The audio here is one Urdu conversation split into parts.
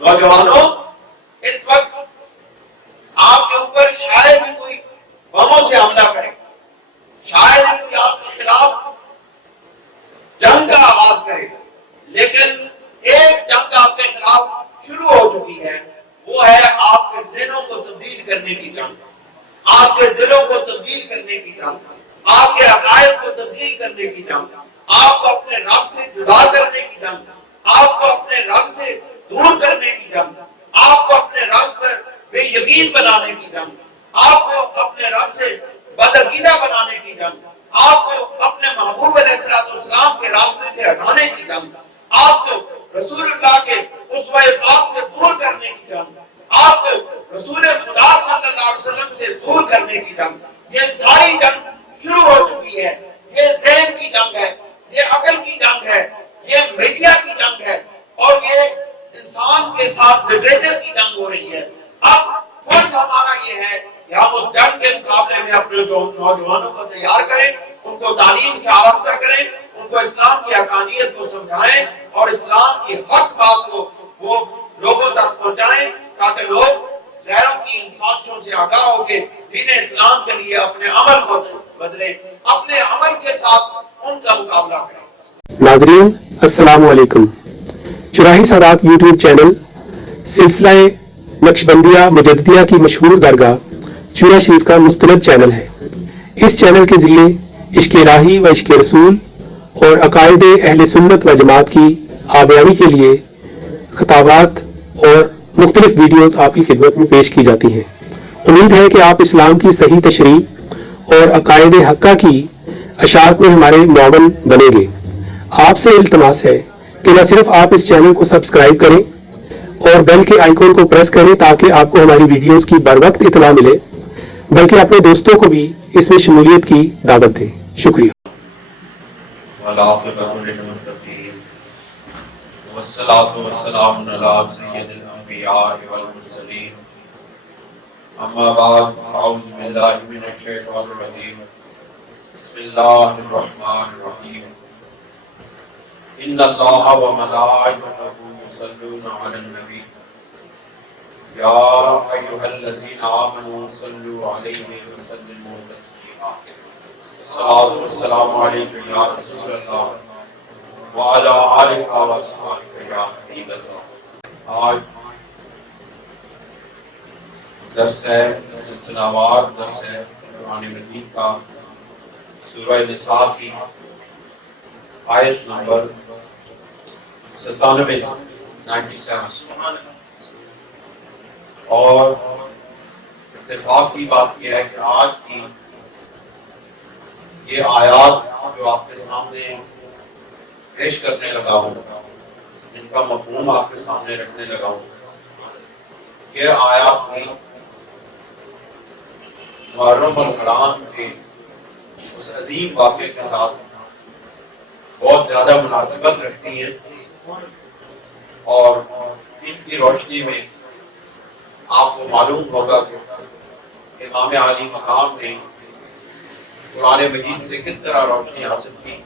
نوجوانوں، اس وقت آپ کے اوپر شاید ہی کوئی بموں سے حملہ کرے، شاید ہی کوئی آپ کے خلاف جنگ کا آغاز کرے، لیکن ایک جنگ آپ کے خلاف شروع ہو چکی ہے، وہ ہے آپ کے ذہنوں کو تبدیل کرنے کی جنگ، آپ کے دلوں کو تبدیل کرنے کی جنگ، آپ کے عقائد کو تبدیل کرنے کی جنگ، آپ کو اپنے رب سے جدا کرنے کی جنگ، آپ کو اپنے رب سے دور کرنے کی جنگ، آپ کو اپنے رب پر بے یقین بنانے کی جنگ، آپ کو اپنے رب سے بدعقیدہ بنانے کی جنگ، آپ کو اپنے محبوب علیہ السلام کے راستے سے ہٹانے کی جنگ، آپ کو رسول اللہ کے اسوہ پاک سے دور کرنے کی جنگ، آپ کو رسول خدا صلی اللہ علیہ وسلم سے دور کرنے کی جنگ، یہ ساری جنگ شروع ہو چکی ہے۔ یہ ذہن کی جنگ ہے، یہ عقل کی جنگ ہے، یہ میڈیا کی جنگ ہے، اور یہ انسان کے ساتھ لٹریچر کی جنگ ہو رہی ہے۔ اب فرض ہمارا یہ ہے کہ ہم اس جنگ کے مقابلے میں اپنے نوجوانوں کو تیار کریں، ان کو تعلیم سے آراستہ کریں، ان کو اسلام کی حقانیت کو سمجھائیں اور اسلام کی حق بات کو وہ لوگوں تک پہنچائیں، تاکہ لوگ غیروں کی ان سازشوں سے آگاہ ہو کے دین اسلام کے لیے اپنے عمل کو بدلیں، اپنے عمل کے ساتھ ان کا مقابلہ کریں۔ ناظرین السلام علیکم۔ چراہی سادات یوٹیوب چینل سلسلہ نقشبندیہ مجددیہ کی مشہور درگاہ چورا شریف کا مستند چینل ہے۔ اس چینل کے ذریعے عشق الہی و عشق رسول اور عقائد اہل سنت و جماعت کی آبیانی کے لیے خطابات اور مختلف ویڈیوز آپ کی خدمت میں پیش کی جاتی ہیں۔ امید ہے کہ آپ اسلام کی صحیح تشریح اور عقائد حقہ کی اشاعت میں ہمارے معاون بنیں گے۔ آپ سے التماس ہے کہ نہ صرف آپ اس چینل کو سبسکرائب کریں اور بیل کے آئیکن کو پریس کریں تاکہ آپ کو ہماری ویڈیوز کی بر وقت اطلاع ملے، بلکہ اپنے دوستوں کو بھی اس میں شمولیت کی دعوت دیں۔ شکریہ۔ والصلاة والسلام على سید الانبیاء والمرسلین، اما بعد، اعوذ باللہ من الشیطان الرجیم، بسم اللہ الرحمن الرحیم، ان اللہ وملائکتہ یصلون علی النبی یا ایھا الذین آمنوا صلوا علیہ وسلموا تسلیما۔ الصلاۃ والسلام علیک یا رسول اللہ وعلی آلک وصحبہ یا حبیب اللہ۔ آج درس ہے، سلسلہ وار درس ہے قرآن مجید کا، سورہ نساء کی آیت نمبر 97 اور اتفاق کی بات یہ ہے کہ آج کی یہ آیات جو آپ کے سامنے پیش کرنے لگا ہوں، ان کا مفہوم آپ کے سامنے رکھنے لگا ہوں، یہ آیات بھی محرم الحرام کے اس عظیم واقعے کے ساتھ بہت زیادہ مناسبت رکھتی ہیں، اور ان کی روشنی میں آپ کو معلوم ہوگا کہ امام عالی مقام نے قرآن مجید سے کس طرح روشنی حاصل کی،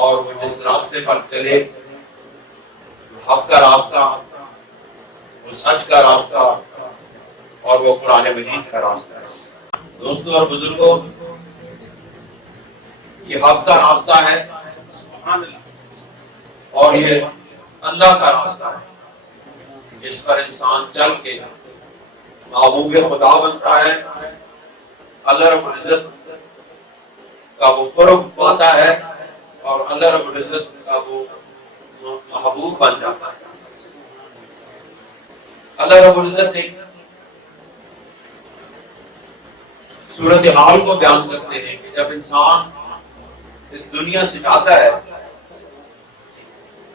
اور وہ جس راستے پر چلے، حق کا راستہ، وہ سچ کا راستہ، اور وہ قرآن مجید کا راستہ ہے۔ دوستوں اور بزرگوں، یہ حق کا راستہ ہے اور یہ اللہ کا راستہ ہے، جس پر انسان چل کے محبوب خدا بنتا ہے، اللہ رب العزت کا وہ قرب پاتا ہے اور اللہ رب العزت کا وہ محبوب بن جاتا ہے۔ اللہ رب العزت ایک صورتحال کو بیان کرتے ہیں کہ جب انسان اس دنیا سے جاتا ہے،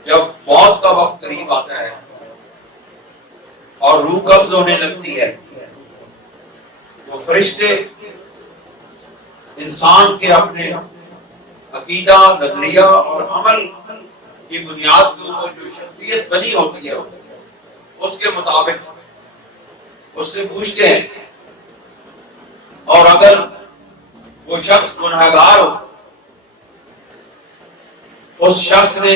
جب موت کا وقت قریب آتا ہے اور روح قبض ہونے لگتی ہے، تو فرشتے انسان کے اپنے عقیدہ، نظریہ اور عمل کی بنیاد کے اوپر جو شخصیت بنی ہوتی ہے اس کے مطابق اس سے پوچھتے ہیں، اور اگر وہ شخص گنہگار ہو، اس شخص نے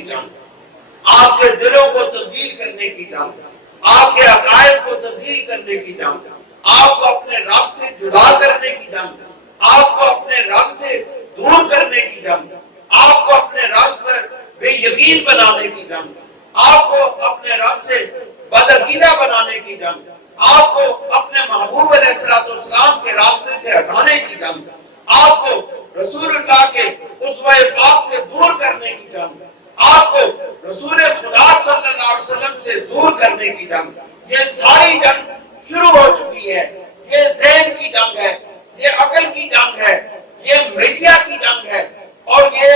کی جنگ، آپ کے دلوں کو تبدیل کرنے کی جنگ، آپ کے عقائد کو تبدیل کرنے کی جنگ، آپ کو اپنے رب سے جدا کرنے کی جنگ، آپ کو اپنے رب سے دور کرنے کی جنگ، آپ کو اپنے رب پر بے یقین بنانے کی جنگ، آپ کو اپنے رب سے بدعقیدہ بنانے کی جنگ، آپ کو اپنے محبوب علیہ السلام کے راستے سے ہٹانے کی جنگ، آپ کو رسول اللہ کے اسوہ پاک سے دور کرنے کی جنگ، آپ کو رسول خدا صلی اللہ علیہ وسلم سے دور کرنے کی جنگ، یہ ساری جنگ شروع ہو چکی ہے۔ یہ ذہن کی جنگ ہے، یہ عقل کی جنگ ہے، یہ میڈیا کی جنگ ہے، اور یہ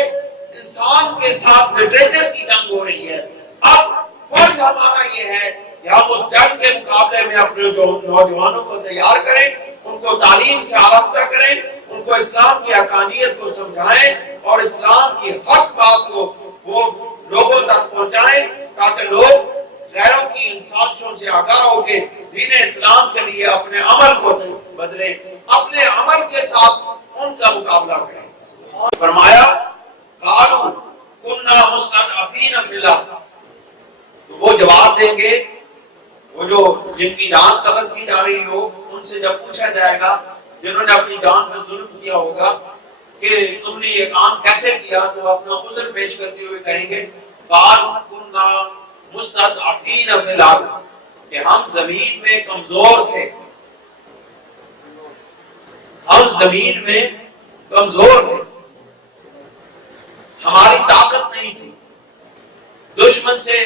انسان کے ساتھ لٹریچر کی جنگ ہو رہی ہے۔ اب فرض ہمارا یہ ہے کہ ہم اس جنگ کے مقابلے میں اپنے نوجوانوں کو تیار کریں، ان کو تعلیم سے آراستہ کریں، ان کو اسلام کی حقانیت کو سمجھائیں اور اسلام کی حق بات کو وہ لوگوں تک پہنچائیں، تاکہ لوگ غیروں کی ان سازشوں سے آگاہ ہو کے دین اسلام کے لیے اپنے عمل کو بدلیں، اپنے عمل کے ساتھ ان کا مقابلہ کریں۔ فرمایا قالوا كنا مستضعفين في الارض، تو وہ جواب دیں گے، وہ جو جن کی جان قبض کی جا رہی ہو، ان سے جب پوچھا جائے گا، جنہوں نے اپنی جان پر ظلم کیا ہوگا کہ تم نے یہ کام کیسے کیا، تو اپنا عذر پیش کرتے ہوئے کہیں گے قالوا كنا مستضعفين في الارض، کہ ہم زمین میں کمزور تھے، ہم زمین میں کمزور تھے، ہماری طاقت نہیں تھی، دشمن سے،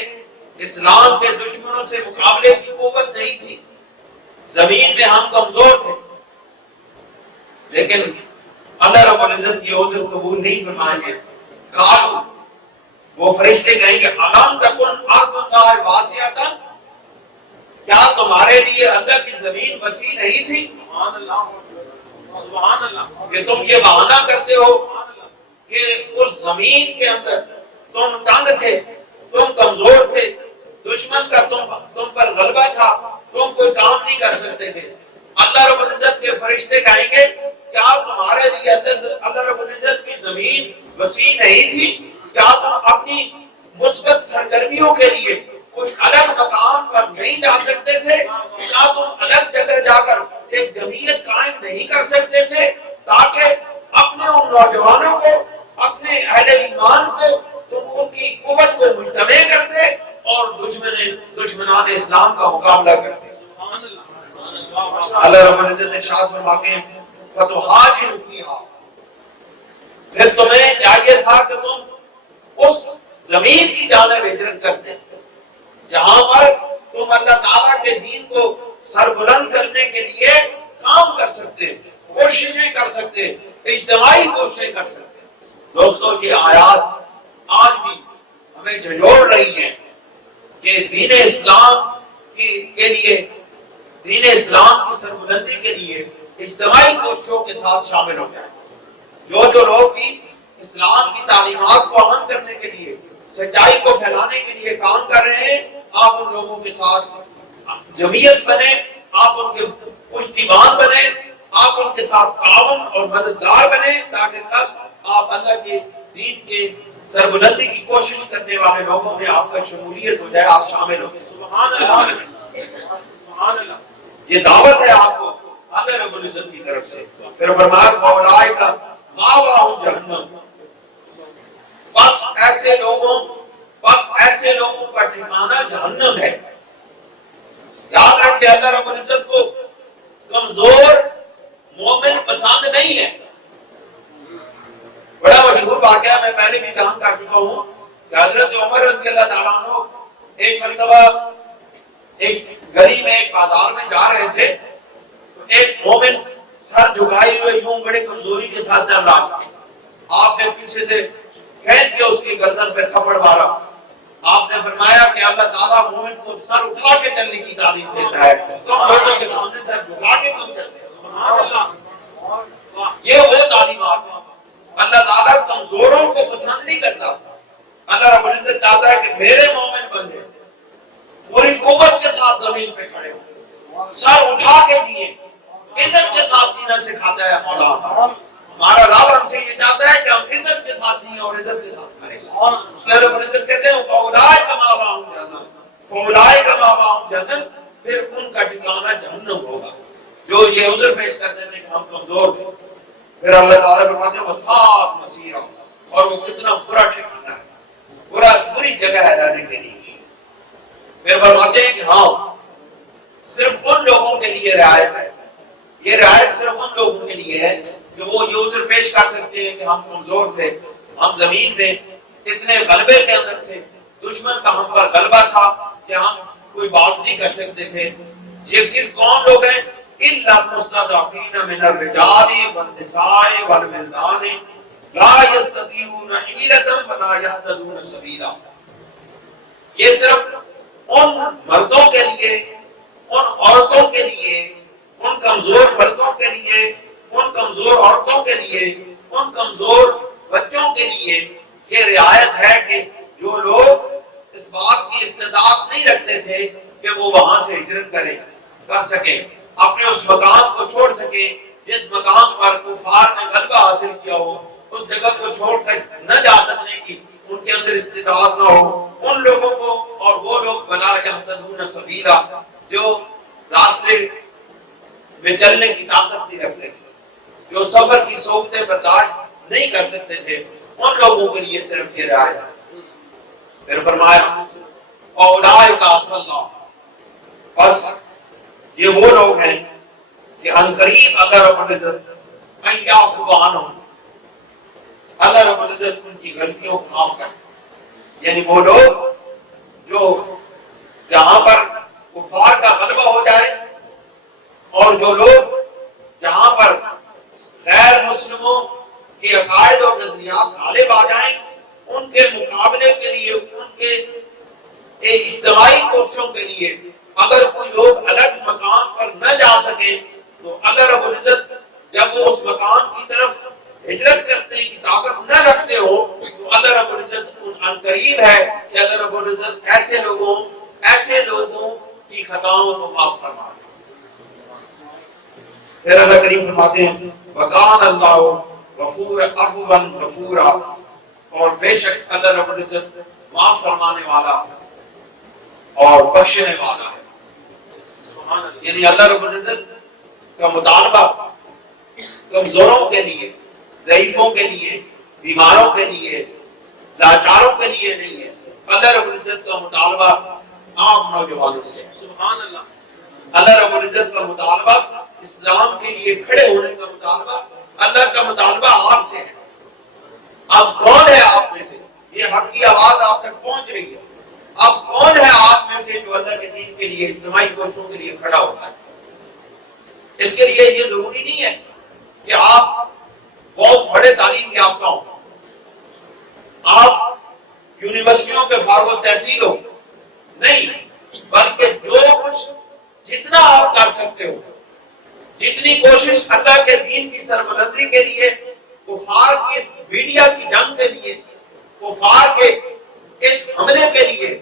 اسلام کے دشمنوں سے مقابلے کی قوت نہیں تھی، زمین میں ہم کمزور تھے۔ لیکن اللہ رب العزت کی عذر قبول نہیں فرمائیں گے۔ قالوا، وہ فرشتے کہیں گے الم تکن ارض اللہ واسعۃ، کیا تمہارے لیے اللہ کی زمین وسیع نہیں تھی؟ سبحان اللہ، سبحان اللہ، کہ تم یہ بہانہ کرتے ہو کہ اس زمین کے اندر تم تنگ تھے، تم کمزور تھے، دشمن کا تم پر غلبہ تھا، تم کوئی کام نہیں کر سکتے تھے۔ اللہ رب العزت کے فرشتے کہیں گے کیا تمہارے لیے اللہ رب العزت کی زمین وسیع نہیں تھی؟ کیا تم اپنی مثبت سرگرمیوں کے لیے کچھ الگ مقام پر نہیں جا سکتے تھے؟ کیا تم الگ جگہ جا کر ایک جمعیت قائم نہیں کر سکتے تھے تاکہ اپنے ان نوجوانوں کو، اپنے اہل ایمان کو تم ان کی قوت کو مجتمع کرتے اور دشمنان اسلام کا مقابلہ کرتے؟ اللہ رب العزت ارشاد فرماتے ہیں فتحاجر فیہا، پھر تمہیں چاہیے تھا کہ تم اس زمین کی جانب ہجرت کرتے جہاں پر تم اللہ تعالیٰ کے دین کو سربلند کرنے کے لیے کام کر سکتے، کوششیں کر سکتے، اجتماعی کوششیں کر سکتے۔ دوستو، یہ آیات آج بھی ہمیں جھنجھوڑ رہی ہیں کہ دین اسلام کے لیے، دین اسلام کی سربلندی کے لیے اجتماعی کوششوں کے ساتھ شامل ہو جائیں۔ جو لوگ بھی اسلام کی تعلیمات کو عام کرنے کے لیے، سچائی کو پھیلانے کے لیے کام کر رہے ہیں، آپ ان لوگوں کے ساتھ جمعیت بنے، آپ ان کے پشتیبان بنے، آپ ان کے ساتھ تعاون اور مددگار بنے، تاکہ کل آپ اللہ کے دین کے سربلندی کی کوشش کرنے والے لوگوں میں آپ کا شمولیت ہو جائے، آپ شامل ہو۔ سبحان اللہ، سبحان اللہ، یہ دعوت ہے آپ کو اللہ رب العزت کی طرف سے۔ پھر فرمایا فاولئک مأواہم جہنم، بس ایسے لوگوں کا ٹھکانہ جہنم ہے۔ یاد رکھیں، اللہ رب العزت کو کمزور مومن پسند نہیں ہے۔ بڑا مشہور واقعہ میں پہلے بھی بیان کر چکا ہوں کہ حضرت عمر رضی اللہ تعالیٰ عنہ ایک مرتبہ ایک گلی میں، ایک بازار میں جا رہے تھے، تو ایک مومن سر جھکائے ہوئے یوں بڑے کمزوری کے ساتھ چل رہا تھا۔ آپ نے پیچھے سے کھینچ کے اس کی گردن پہ تھپڑ مارا۔ آپ نے فرمایا کہ اللہ تعالیٰ مومن کو سر اٹھا کے چلنے کی تعلیم دیتا ہے، تم لوگوں کے سامنے سر جھکا کے تم چلتے ہو۔ سبحان اللہ، یہ وہ تعلیمات ہیں۔ اللہ تعالیٰ کمزوروں کو پسند نہیں کرتا۔ اللہ رب العزت چاہتا ہے کہ میرے مومن بندے پوری قوت کے ساتھ زمین پہ کھڑے ہو، سر اٹھا کے دیے، عزت کے ساتھ جینا سکھاتا ہے مولا۔ ہمارا رب ہم سے یہ چاہتا ہے کہ ہم عزت کے ساتھ جئیں اور عزت کے ساتھ مریں۔ اللہ رب العزت کہتے ہیں فَأُولَٰئِکَ مَأْوَاهُمْ جَهَنَّمُ، فَأُولَٰئِکَ مَأْوَاهُمْ جَهَنَّمُ، پھر ان کا ٹھکانہ جہنم ہوگا۔ جو یہ عذر پیش کرتے تھے کہ ہم کمزور تھے، پھر اللہ تعالیٰ فرماتے ہیں وَسَاءَتْ مَصِيرًا، اور وہ کتنا برا ٹھکانہ ہے، بری جگہ ہے جانے کے لیے۔ پھر فرماتے ہیں کہ ہاں صرف ان لوگوں کے لیے رعایت ہے، یہ رعایت صرف ان لوگوں کے لیے ہے کہ وہ یہ عذر پیش کر سکتے ہیں کہ ہم کمزور تھے، ہم زمین میں اتنے غلبے کے اندر تھے، دشمن کا ہم پر غلبہ تھا کہ ہم کوئی بات نہیں کر سکتے تھے۔ یہ کس کون لوگ ہیں؟ اِلَّا الْمُسْتَضْعَفِينَ مِنَ الرِّجَالِ وَالنِّسَاءِ وَالْوِلْدَانِ لَا يَسْتَطِيعُونَ حِيلَةً وَلَا يَهْتَدُونَ سَبِيلًا، یہ صرف ان مردوں کے لیے، ان عورتوں کے لیے، ان کمزور مردوں کے لیے، ان کمزور عورتوں کے لیے، ان کمزور بچوں کے لیے یہ رعایت ہے کہ جو لوگ اس بات کی استطاعت نہیں رکھتے تھے کہ وہ وہاں سے ہجرت کر سکیں، اپنے اس مقام کو چھوڑ سکیں جس مقام پر کفار نے غلبہ حاصل کیا ہو، اس جگہ کو چھوڑ کر نہ جا سکنے کی ان کے اندر استطاعت نہ ہو، ان لوگوں کو، اور وہ لوگ بلا یہتدون سبیلا جو راستے میں چلنے کی طاقت نہیں رکھتے تھے، جو سفر کی صعوبتیں برداشت نہیں کر سکتے تھے، ان لوگوں کے لیے صرف یہ رعایت ہے۔ پھر فرمایا اولئک عسى اللہ، بس یہ وہ لوگ ہیں کہ عنقریب اللہ رب العزت ان یعفو عنہم، اللہ رب العزت ان کی غلطیوں کو معاف کرے، یعنی وہ لوگ جو جہاں پر کفار کا غلبہ ہو جائے اور جو لوگ جہاں پر غیر مسلموں کے عقائد اور نظریات غالب آ جائیں، ان کے مقابلے کے لیے، ان کے اجتماعی کوششوں کے لیے اگر کوئی لوگ الگ مقام پر نہ جا سکیں تو اللہ رب العزت جب وہ اس مقام کی طرف ہجرت کرنے کی طاقت نہ رکھتے ہو تو اللہ رب العزت ان قریب ہے کہ اللہ رب العزت ایسے لوگوں کی خطاؤں کو معاف فرما دے۔ پھر اللہ کریم فرماتے ہیں وَقَانَ اللَّهُ غَفُورًا عَفُوًّا غَفُورًا، اور بے شک اللہ رب العزت معاف فرمانے والا اور بخشنے والا ہے۔ یعنی اللہ رب العزت کا مطالبہ کمزوروں کے لیے، ضعیفوں کے لیے، بیماروں کے لیے، لاچاروں کے لیے نہیں ہے، اللہ رب العزت کا مطالبہ عام نوجوانوں سے ہے۔ سبحان اللہ۔ اللہ رب العزت کا مطالبہ اسلام کے لیے کھڑے ہونے کا مطالبہ، اللہ کا مطالبہ آپ سے ہے۔ اب کون ہے آپ میں سے، یہ حق کی آواز آپ تک پہنچ رہی ہے، اب کون ہے آپ میں سے جو اللہ کے دین کے لیے، اجتماعی کوششوں کے لیے کھڑا ہوتا ہے؟ اس کے لیے یہ ضروری نہیں ہے کہ آپ بہت بڑے تعلیم یافتہ ہوں، آپ یونیورسٹیوں کے فارغ التحصیل ہو، نہیں، بلکہ جو کچھ جتنا آپ کر سکتے ہو، جتنی کوشش اللہ کے دین کی سربلندی کے لیے، کفار کی اس میڈیا کی جنگ کے لیے، کفار کے اس حملے کے لیے،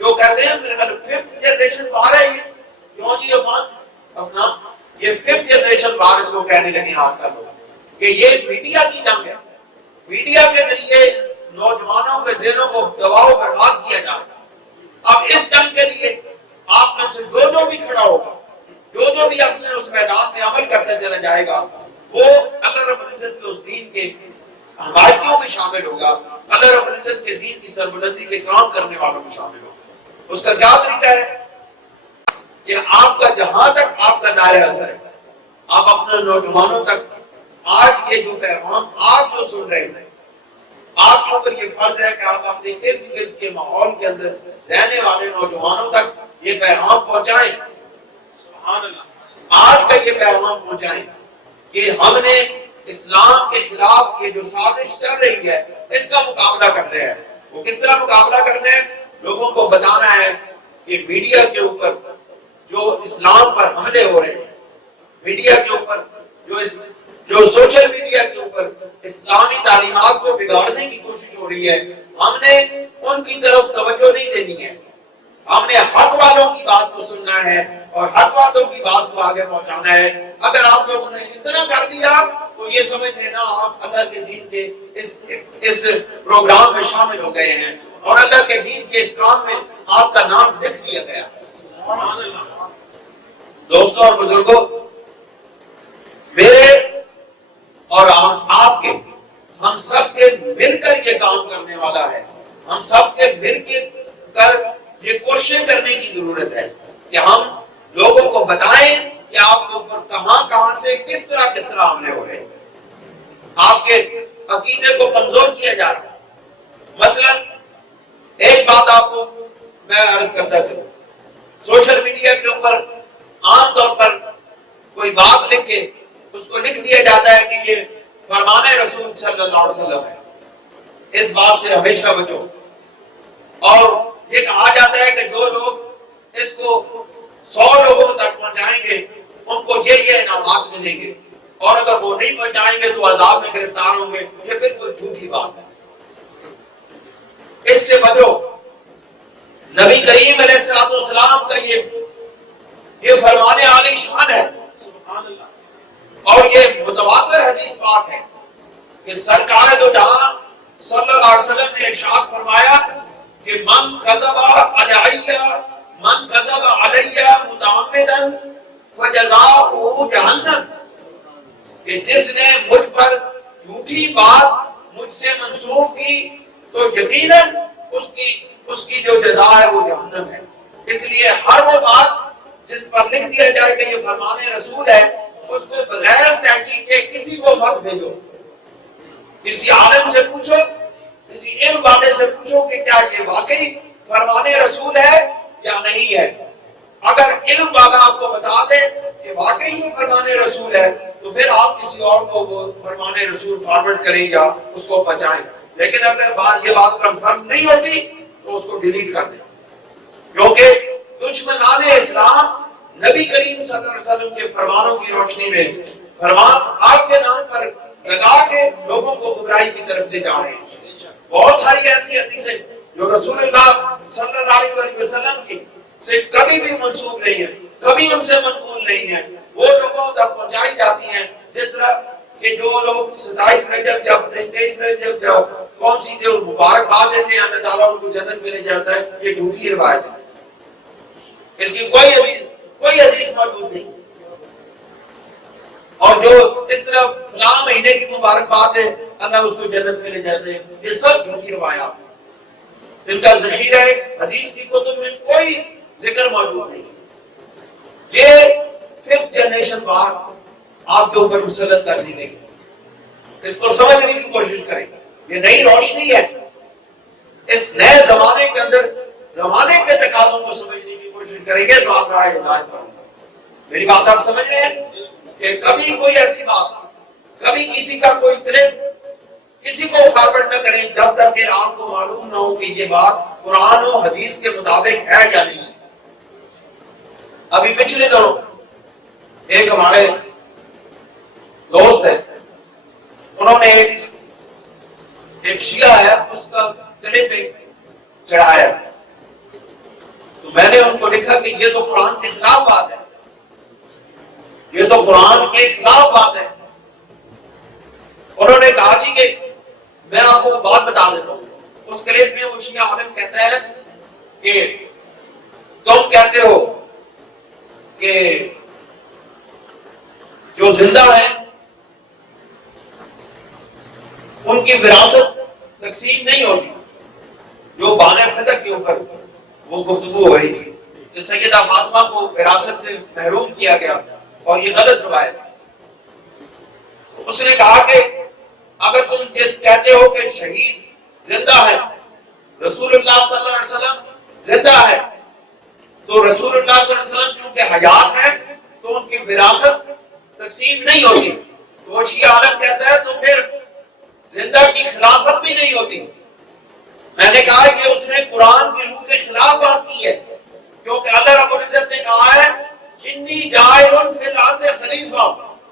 جو کہتے ہیں میرے خیال 5th جنریشن تو آ رہی ہے، کیوں جی اپنا یہ 5th جنریشن بار اس کو کہنے لگے آج کل لوگ کہ یہ میڈیا کی جنگ ہے، میڈیا کے ذریعے نوجوانوں کے ذہنوں کو دباؤ برباد کیا جا رہا ہے۔ اب اس جنگ کے لیے آپ میں سے جو بھی کھڑا ہوگا، جو بھی اپنے اس میدان میں عمل کرتے چلا جائے گا، وہ اللہ رب العزت کے اس دین کے حمایتیوں میں شامل ہوگا، اللہ رب العزت کے دین کی سربلندی کے کام کرنے والوں میں شامل ہوگا۔ اس کا کیا طریقہ ہے کہ آپ کا جہاں تک آپ کا دائرہ اثر ہے، آپ اپنے نوجوانوں تک آج یہ جو پیغام آپ جو سن رہے ہیں، آپ کے اوپر یہ فرض ہے کہ آپ اپنے ارد گرد کے ماحول کے اندر رہنے والے نوجوانوں تک یہ پیغام پہنچائیں۔ سبحان اللہ۔ آج کا یہ پیغام پہنچائیں کہ ہم نے اسلام کے خلاف یہ جو سازش چل رہی ہے اس کا مقابلہ کرنا ہے۔ وہ کس طرح مقابلہ کرنا ہے؟ لوگوں کو بتانا ہے کہ میڈیا کے اوپر جو اسلام پر حملے ہو رہے ہیں، میڈیا کے اوپر جو سوشل میڈیا کے اوپر اسلامی تعلیمات کو بگاڑنے کی کوشش ہو رہی ہے، ہم نے ان کی طرف توجہ نہیں دینی ہے، ہم نے حق والوں کی بات کو سننا ہے اور حق والوں کی بات کو آگے پہنچانا ہے. اگر آپ لوگوں نے اتنا کر دیا تو یہ سمجھ لینا آپ اللہ کے دین کے اس پروگرام میں شامل ہو گئے ہیں اور اللہ کے دین کے اس کام میں آپ کا نام لکھ دیا گیا. دوستوں اور بزرگوں، میرے اور آپ کے، ہم سب کے مل کر یہ کام کرنے والا ہے. ہم سب کے مل کر یہ کوششیں کرنے کی ضرورت ہے کہ ہم لوگوں کو بتائیں کہ آپ کے اوپر کہاں سے کس طرح حملے ہو رہے ہیں. آپ کے عقیدے کو کمزور کیا جا رہا ہے. مثلا ایک بات آپ کو میں عرض کرتا چلوں، سوشل میڈیا کے اوپر عام طور پر کوئی بات لکھ کے اس کو لکھ دیا جاتا ہے کہ یہ فرمان رسول صلی اللہ علیہ وسلم ہے. اس بات سے ہمیشہ بچو. اور یہ کہا جاتا ہے کہ جو لوگ اس کو 100 لوگوں تک پہنچائیں گے ان کو یہ انعامات ملیں گے، اور اگر وہ نہیں پہنچائیں گے تو عذاب میں گرفتار ہوں گے. یہ بالکل جھوٹی بات ہے. اس سے بچو. نبی کریم علیہ الصلوۃ والسلام کا یہ فرمان عالی شان ہے اور یہ متواتر حدیث پاک ہے کہ سرکار دو جہاں صلی اللہ علیہ وسلم نے ارشاد فرمایا کہ من کذب علی متعمدا فجزاؤہ جہنم، کہ جس نے مجھ پر جھوٹی بات مجھ سے منسوب کی تو یقیناً اس کی جو جزا ہے وہ جہنم ہے. اس لیے ہر وہ بات جس پر لکھ دیا جائے کہ یہ فرمان رسول ہے اس کو بغیر تحقیق کے کسی کو مت بھیجو. کسی عالم سے پوچھو، کسی علم والے سے پوچھو کہ کیا یہ واقعی فرمان رسول ہے یا نہیں ہے. اگر علم والا آپ کو بتا دے کہ واقعی یہ فرمان رسول ہے تو پھر آپ کسی اور کو وہ فرمان رسول فارورڈ کریں یا اس کو پہنچائیں. لیکن اگر یہ بات کنفرم نہیں ہوتی تو اس کو ڈیلیٹ کر دیں، کیونکہ دشمنان اسلام نبی کریم صلی اللہ علیہ وسلم کے فرمانوں کی روشنی میں فرمان آپ کے نام پر لگا کے لوگوں کو گمراہی کی طرف لے جا رہے ہیں. بہت ساری ایسی حدیثیں جو رسول اللہ صلی اللہ علیہ وسلم کی سے کبھی بھی منسوب نہیں ہے، کبھی ان سے منقول نہیں ہے، وہ لوگوں تک پہنچائی جاتی ہیں. جس طرح کہ جو لوگ 27 رجب یا 23 رجب یا کون سی جو مبارکباد دیتے ہیں اللہ تعالیٰ ان کو جنت میں لے جاتا ہے، یہ جھوٹی روایت ہے. اس کی کوئی حدیث موجود نہیں. اور جو اس طرح فلاں مہینے کی مبارکباد ہے اللہ اس کو جنت میں لے جاتے ہیں، یہ سب جھوٹی روایات ہیں. ان کا ذخیرہ حدیث کی کتب میں کوئی ذکر موجود نہیں. یہ 5th جنریشن بات آپ کے اوپر مسلط کر دی گئی. اس کو سمجھنے کی کوشش کریں. یہ نئی روشنی ہے. اس نئے زمانے کے اندر زمانے کے تقاضوں کو سمجھنے کی کوشش کریں گے تو آپ راہ ہدایت پر ہوں گے. میری بات آپ سمجھ رہے ہیں کہ کبھی کوئی ایسی بات، کبھی کسی کا کوئی کلپ کسی کو فارورڈ نہ کریں جب تک کہ آپ کو معلوم نہ ہو کہ یہ بات قرآن و حدیث کے مطابق ہے یا نہیں. ابھی پچھلے دنوں ایک ہمارے دوست ہے، انہوں نے ایک شیعہ ہے اس کا کلپ چڑھایا، تو میں نے ان کو لکھا کہ یہ تو قرآن کے خلاف بات ہے، یہ تو قرآن کے خلاف بات ہے. انہوں نے کہا جی کہ میں آپ کو بات بتا دیتا ہوں. اس کلپ میں وہ شیعہ عالم کہتا ہے کہ تم کہتے ہو کہ جو زندہ ہیں ان کی وراثت تقسیم نہیں ہوتی. جو بانِ فتح کے اوپر وہ گفتگو ہو رہی تھی کہ سیدہ فاطمہ کو وراثت سے محروم کیا گیا اور یہ غلط روایت ہے. اس نے کہا کہ اگر تم کہتے ہو کہ شہید زندہ ہے، رسول اللہ صلی اللہ علیہ وسلم زندہ ہے، تو رسول اللہ صلی اللہ علیہ وسلم چونکہ حیات ہے تو ان کی وراثت تقسیم نہیں ہوتی. تو وہ شیعہ عالم کہتا ہے تو پھر زندہ کی خلافت بھی نہیں ہوتی. میں نے کہا کہ اس نے قرآن کی روح کے خلاف بات کی ہے، کیونکہ اللہ رب العزت نے کہا ہے انی جاعل فی الارض خلیفہ،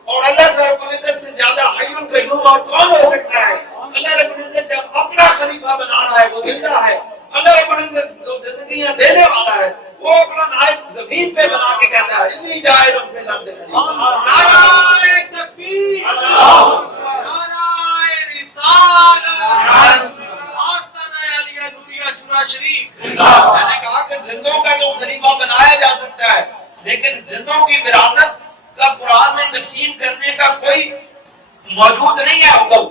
اور اللہ رب العزت سے زیادہ حی القیوم اور کون ہو سکتا ہے. اللہ رب العزت جب اپنا خلیفہ بنا رہا ہے وہ زندہ ہے. اللہ رب العزت جو زندگیاں دینے والا ہے وہ اپنا نائب زمین پہ بنا کے کہتا ہے انی جاعل فی الارض خلیفہ. نعرہ تکبیر، نعرہ رسالت، آستانہ عالیہ نوریہ چورا شریف. میں نے کہا کہ زندوں کا جو خلیفہ بنایا جا سکتا ہے، لیکن زندوں کی وراثت کا قرآن میں تقسیم کرنے کا کوئی موجود نہیں ہے حکم.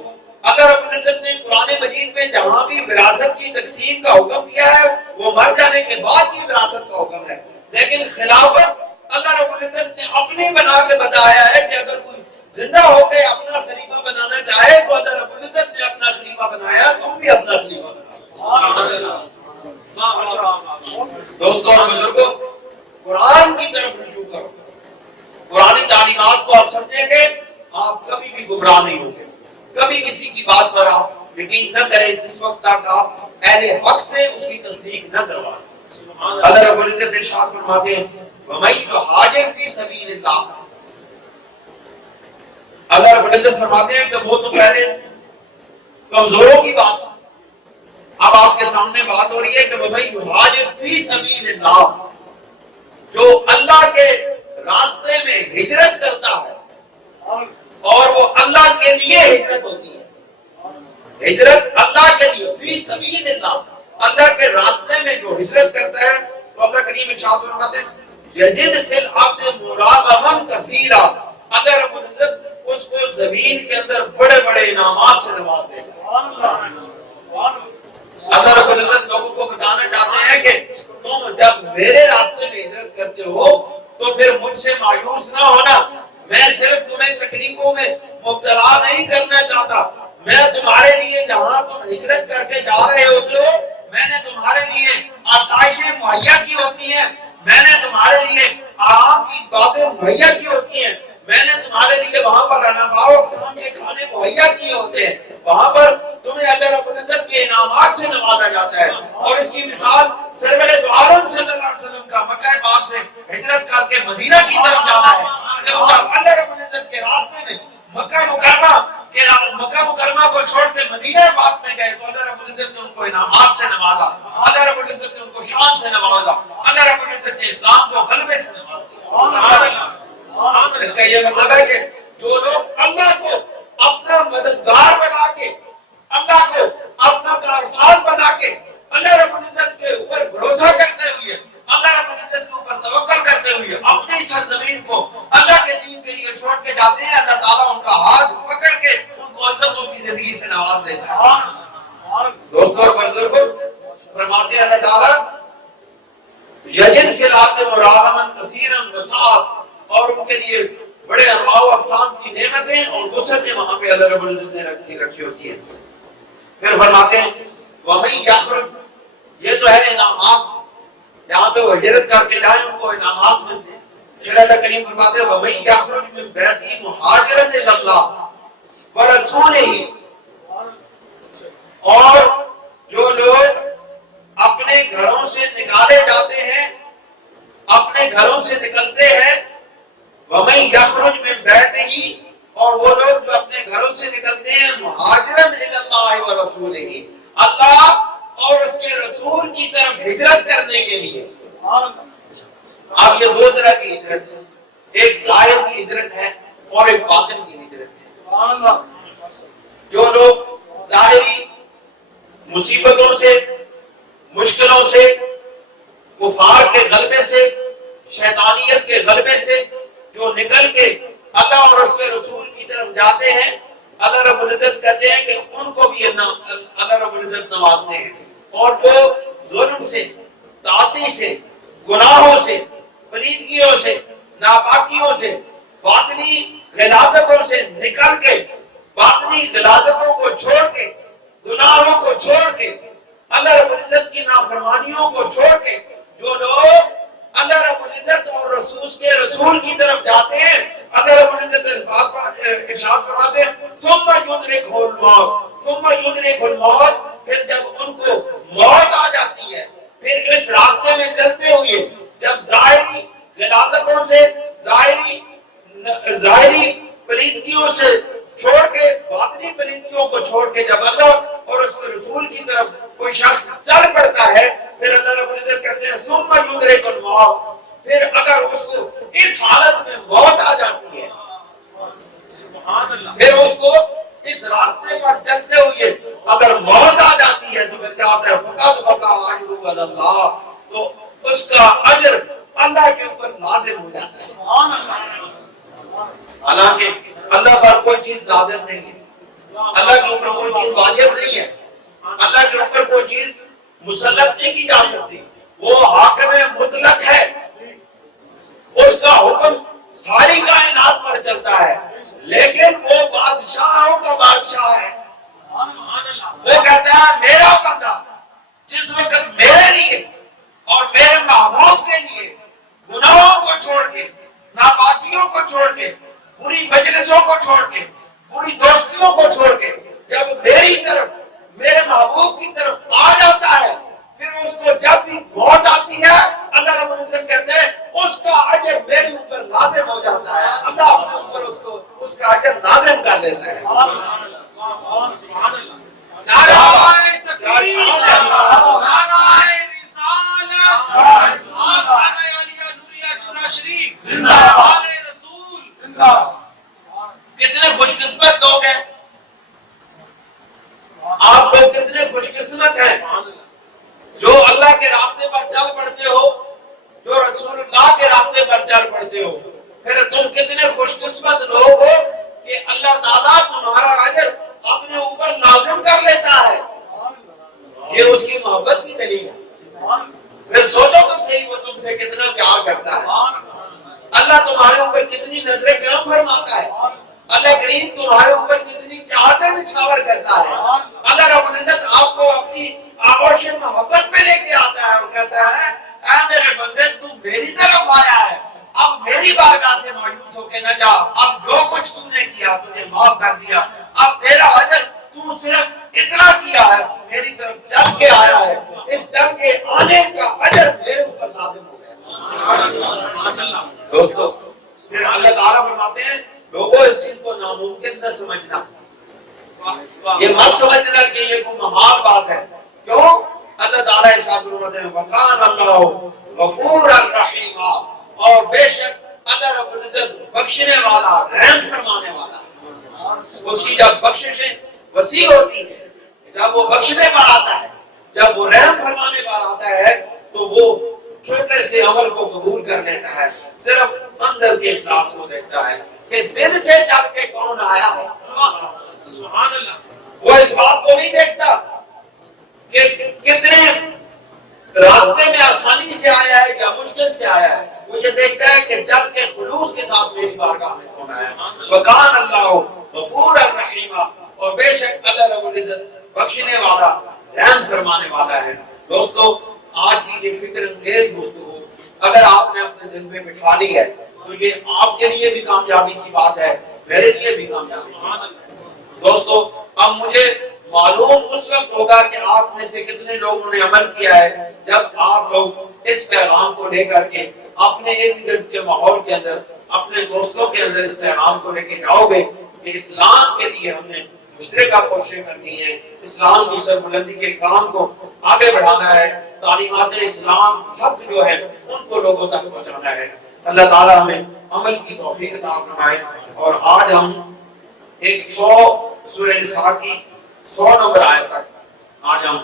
اگر رب العزت نے قرآن مجید میں جہاں بھی وراثت کی تقسیم کا حکم دیا ہے وہ مر جانے کے بعد کی وراثت کا حکم ہے، لیکن خلافت اللہ رب العزت نے اپنی بنا کے بتایا ہے کہ اگر کوئی زندہ ہو کے اپنا خلیفہ بنانا چاہے تو اللہ رب العزت نے اپنا خلیفہ بنایا، تم بھی اپنا خلیفہ بنا. دوستوں اور بزرگوں، قرآن کی طرف رجوع کرو. قرآنی تعلیمات کو آپ سمجھیں گے آپ کبھی بھی گمراہ نہیں ہوگے. کبھی کسی کی بات پر آپ یقین نہ کریں جس وقت تک آپ اہل حق سے اس کی تصدیق نہ کروائیں. اللہ رب العزت ارشاد فرماتے ہیں وَمَن يُهَاجِرْ فِي سَبِيلِ اللَّهِ. اللہ رب العزت فرماتے ہیں کہ وہ تو پہلے کمزوروں کی بات، اب آپ کے سامنے بات ہو رہی ہے کہ وَمَن يُهَاجِرْ فِي سَبِيلِ اللَّهِ، جو اللہ کے راستے میں ہجرت کرتا ہے اور وہ اللہ کے لیے ہجرت ہوتی ہے. ہجرت اللہ کے لیے فی سبیل اللہ، اللہ کے راستے میں جو ہجرت کرتا ہے تو اللہ کریم ارشاد فرماتے ہیں یجد فی الارض مراغما کثیرا. اللہ رب العزت اس کو زمین کے اندر بڑے بڑے انعامات سے نواز دے گا. اللہ رب العزت لوگوں کو بتانا چاہتے ہیں کہ تم جب میرے راستے میں ہجرت کرتے ہو تو پھر مجھ سے مایوس نہ ہونا. میں صرف تمہیں تکلیفوں میں مبتلا نہیں کرنا چاہتا، میں تمہارے لیے جہاں تم ہجرت کر کے جا رہے ہوتے ہو میں نے تمہارے لیے آسائشیں مہیا کی ہوتی ہیں، میں نے تمہارے لیے آرام کی باتیں مہیا کی ہوتی ہیں، میں نے تمہارے لیے وہاں پر انواع و اقسام کے کھانے مہیا کیے ہوتے ہیں، وہاں پر تمہیں اللہ رب العزت کے انعامات سے نوازا جاتا ہے. اور اس کی مثال سرور دو عالم صلی اللہ علیہ وسلم کا مکہ پاک سے ہجرت کر کے مدینہ کی طرف جانا ہے. اللہ رب العزت کے راستے میں مکہ مکرمہ کو چھوڑ کے مدینہ پاک میں گئے تو اللہ رب العزت نے ان کو انعامات سے نوازا، اللہ رب العزت نے ان کو شان سے نوازا، اللہ رب العزت نے اسلام کو غلبے سے نوازا. اس کا یہ مطلب ہے کہ جو لوگ اللہ کو اپنا مددگار بنا کے، اللہ کو اپنا کارساز بنا کے، اللہ رب العزت کے اوپر بھروسہ کرتے ہوئے، اللہ رب العزت کے اوپر توکل کرتے ہوئے اپنی سرزمین کو اللہ کے دین کے لیے چھوڑ کے جاتے ہیں، اللہ تعالیٰ ان کا ہاتھ پکڑ کے ان کو عزتوں کی زندگی سے نواز دیتا ہے. دوستوں اور بزرگوں، فرماتے ہیں اللہ تعالیٰ یجد فی الارض مراغما کثیرا وسعۃ، اور ان کے لیے بڑے انواع و اقسام کی نعمتیں اور وسعتیں وہاں پہ اللہ رب العزت نے رکھی ہوتی ہیں. پھر فرماتے ہیں وَمَن يَخْرُجْ، یہ تو ہے انعامات، جہاں پہ وہ ہجرت کر کے جائیں ان کو انعامات ملتے ہیں. پھر اللہ کریم فرماتے ہیں وَمَن يَخْرُجْ مِن بَيْتِهِ مُهَاجِرًا إِلَى اللَّهِ وَرَسُولِهِ، اور جو لوگ اپنے گھروں سے نکالے جاتے ہیں، اپنے گھروں سے نکلتے ہیں، وَمَن يَخْرُجْ مِن بَيْتِهِ، اور وہ لوگ جو اپنے گھروں سے نکلتے ہیں مہاجرًا إِلَى اللَّهِ وَرَسُولِهِ، اللہ اور اس کے رسول کی طرف ہجرت کرنے کے لیے. اب یہ دو طرح کی ہجرت ہے، ایک ظاہر کی ہجرت ہے اور ایک باطن کی ہجرت ہے. جو لوگ ظاہری مصیبتوں سے، مشکلوں سے، کفار کے غلبے سے، شیطانیت کے غلبے سے جو نکل کے اللہ اور اس کے رسول کی طرف جاتے ہیں، اللہ رب العزت کہتے ہیں کہ ان کو بھی اللہ رب العزت نوازتے ہیں. اور جو ظلم سے، تعاطی سے، گناہوں سے، پلیدگیوں سے، ناپاکیوں سے، باطنی غلاظتوں سے نکل کے، باطنی غلاظتوں کو چھوڑ کے، گناہوں کو چھوڑ کے، اللہ رب العزت کی نافرمانیوں کو چھوڑ کے جو لوگ اللہ رب العزت اور رسول کی طرف جاتے ہیں، اللہ رب العزت ارشاد فرماتے ہیں ثم یدرکہ الموت، پھر جب ان کو موت آ جاتی ہے، پھر اس راستے میں چلتے ہوئے جب ظاہری غلاظتوں سے، ظاہری پلیدگیوں سے چھوڑ کے، باطنی پلیدگیوں کو چھوڑ کے جب اللہ اور اس کے رسول کی طرف کوئی شخص چل پڑتا ہے، پھر اللہ رب العزت کہتے ہیں ثم یدرک الموت، پھر اگر اس کو اس حالت میں موت آ جاتی ہے، پھر اس کو اس راستے پر چلتے ہوئے اگر موت آ جاتی ہے تو پھر کیا ہوتا ہے؟ فقط بقا اجرہ علی اللہ، تو اس کا اجر اللہ کے اوپر لازم ہو جاتا ہے۔ حالانکہ اللہ پر کوئی چیز لازم نہیں ہے، اللہ کے اوپر کوئی چیز واجب نہیں ہے، اللہ کے اوپر کوئی چیز مسلط نہیں کی جا سکتی، وہ حاکم مطلق ہے، اس کا حکم ساری کائنات پر چلتا ہے، لیکن وہ بادشاہوں کا بادشاہ ہے۔ وہ کہتا ہے میرا بندہ جس وقت میرے لیے اور میرے محبوب کے لیے گناہوں کو چھوڑ کے، ناپاکیوں کو چھوڑ کے، بری مجلسوں کو چھوڑ کے، بری دوستیوں کو چھوڑ کے جب میری طرف، میرے محبوب کی طرف آ جاتا ہے، پھر اس کو جب بھی موت آتی ہے اللہ رب العزت کہتے ہیں اس کا اجر میرے اوپر لازم ہو جاتا ہے، اللہ اپنے اوپر اس کا اجر لازم کر لیتا ہے۔ نعرہ تکبیر، نعرہ رسالت، آستانہ عالیہ نوریہ چورا شریف، آل رسول۔ کتنے خوش قسمت لوگ ہیں آپ لوگ، کتنے خوش قسمت ہیں جو اللہ کے راستے پر چل پڑتے ہو، جو رسول اللہ کے راستے پر چل پڑتے ہو۔ پھر تم کتنے خوش قسمت لوگ ہو کہ اللہ تعالیٰ تمہارا اجر اپنے اوپر لازم کر لیتا ہے، یہ اس کی محبت کی دلیل ہے۔ پھر سوچو تم صحیح، وہ تم سے کتنا پیار کرتا ہے، اللہ تمہارے اوپر کتنی نظر کرم فرماتا ہے، اللہ کریم تمہارے اوپر کتنی چاہتے نچھاور کرتا ہے۔ اللہ رب العزت آپ کو اپنی آغوش محبت میں لے کے آتا ہے، وہ کہتا ہے اے میرے بندے تو میری طرف آیا ہے، اب میری بارگاہ سے مایوس ہو کے نہ جا، اب جو کچھ تم نے کیا تجھے معاف کر دیا، اب تیرا اجر تو صرف اتنا کیا ہے، میری طرف چل کے آیا ہے، اس چل کے آنے کا اجر میرے اوپر لازم ہو گیا۔ دوستو پھر اللہ تعالیٰ فرماتے ہیں لوگوں اس چیز کو ناممکن نہ سمجھنا، یہ مت سمجھنا کہ یہ کوئی محال بات ہے۔ کیوں؟ اللہ تعالیٰ ارشاد فرماتے ہیں وَقَانَ اللَّهُ غَفُورًا رَحِيمًا، اور بے شک اللہ رب العزت بخشنے والا، رحم فرمانے والا ہے۔ اس کی جب بخششیں وسیع ہوتی ہیں، جب وہ بخشنے پر آتا ہے، جب وہ رحم فرمانے پر آتا ہے تو وہ چھوٹے سے عمل کو قبول کر لیتا ہے، صرف اندر کے اخلاص کو دیکھتا ہے کہ دل سے چل کے کون آیا ہے۔ سبحان اللہ۔ وہ اس بات کو نہیں دیکھتا کہ کتنے راستے میں آسانی سے آیا ہے یا مشکل سے آیا ہے، وہ یہ دیکھتا ہے کہ چل کے خلوص کے ساتھ میری بارگاہ میں کون آیا ہے۔ وَقَانَ اللَّهُ غَفُورًا رَحِيمًا، اور بے شک اللہ رب العزت بخشنے والا، رحم فرمانے والا ہے۔ دوستو آج کی یہ فکر انگیز گفتگو اگر آپ نے اپنے دل میں بٹھا لی ہے تو یہ آپ کے لیے بھی کامیابی کی بات ہے، میرے لیے بھی کامیابی کی بات ہے۔ دوستو اب مجھے معلوم اس وقت ہوگا کہ آپ میں سے کتنے لوگوں نے عمل کیا ہے جب آپ لوگ اس پیغام کو لے کر کے اپنے ارد گرد کے ماحول کے اندر، اپنے دوستوں کے اندر اس پیغام کو لے کے جاؤ گے کہ اسلام کے لیے ہم نے مشترکہ کوششیں کرنی ہے، اسلام کی سربلندی کے کام کو آگے بڑھانا ہے، تعلیمات اسلام حق جو ہے ان کو لوگوں تک پہنچانا ہے۔ اللہ تعالیٰ ہمیں عمل کی توفیق عطا فرمائے۔ اور آج ہم 100 سورہ نساء کی 100 نمبر آیت تک آج ہم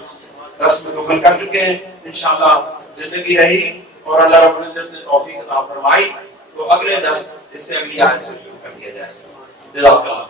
درس مکمل کر چکے ہیں۔ انشاءاللہ زندگی رہی اور اللہ رب العزت نے توفیق عطا فرمائی تو اگلے درس اس سے اگلی آیت سے شروع کر دیا جائے۔ جزاک اللہ۔